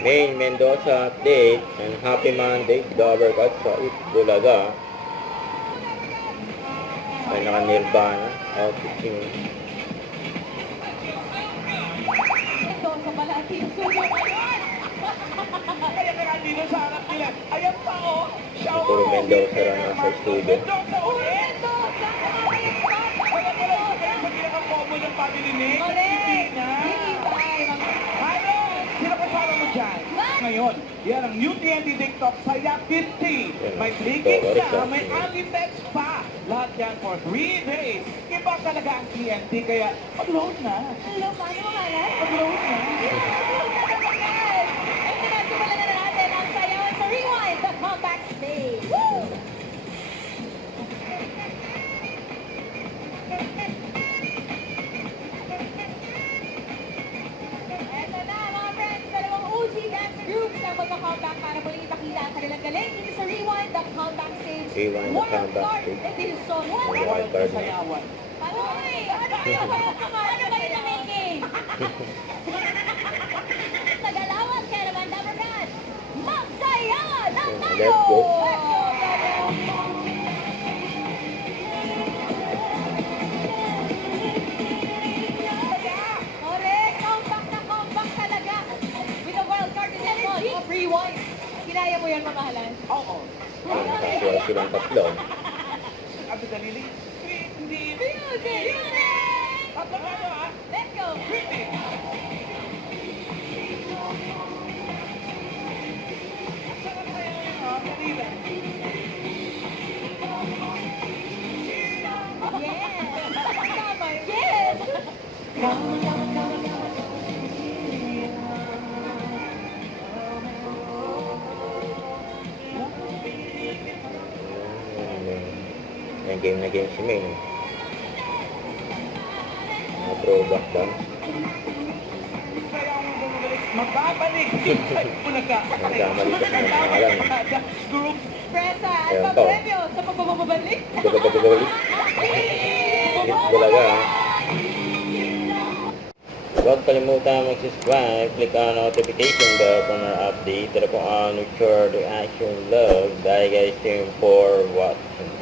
Main Mendoza update and happy Monday to the Overcut sa Bulaga. Ay naka-Nirvana outfit yun. Mendoza pala ang team sumo ngayon. Kaya ka dito sa harap nila. Ayan pa o. Shout Puro out. Mendoza lang nasa studio. Mendoza ulit. Mendoza! Kaya pala kayo sa pinaka-combo ng family name. Correct! Na. Hinihintay, mga Ayun! Sino kasama mo dyan? Ngayon, yan ang new TNT TikTok Saya 50. May clicking siya, may anti-text pa. Lahat yan for 3 days. Iba talaga ang TNT, kaya mag-load na. Hello, paano mo kalat? Mag-load na. Ito na, simulan na natin ang sayawan sa Rewind, the comeback stage. Woo! Ito na, mga friends, dalawang OG dancer groups na magka-comeback para muling ipakita ang kanilang galing dito sa Rewind, the comeback stage. Rewind, the Wild comeback Card stage. Edition. Wild card. sayawan. Panoy! Ano kayo? Ano kayo namigay? Sa Galawan, kaya naman Dabarkan, magsayawan ng tayo! Let's go. Correct! Comeback na comeback talaga! With the wild card edition of Rewind. Kinaya mo yan, mamahalan? Oo. Casual silang tatlo. Abi dalili. Hindi. Music! Tatlo tayo ha. Let's go! Sarap tayo ngayon ha. Kanila. Yes! Tama yun. Yes! May game na game si May. Mga throwback dance. Kaya mo bumalik. Magbabalik. Ay, muna ka. Nagkamali kasi ng pangalan. Group. Presa, ano Ayan ba to. premyo sa pagbabalik? Gabagabagabali. Hit talaga ha. Huwag kalimutan mag-subscribe, click on notification bell for more update. Tara po on with your reaction love. Bye guys, team for watching.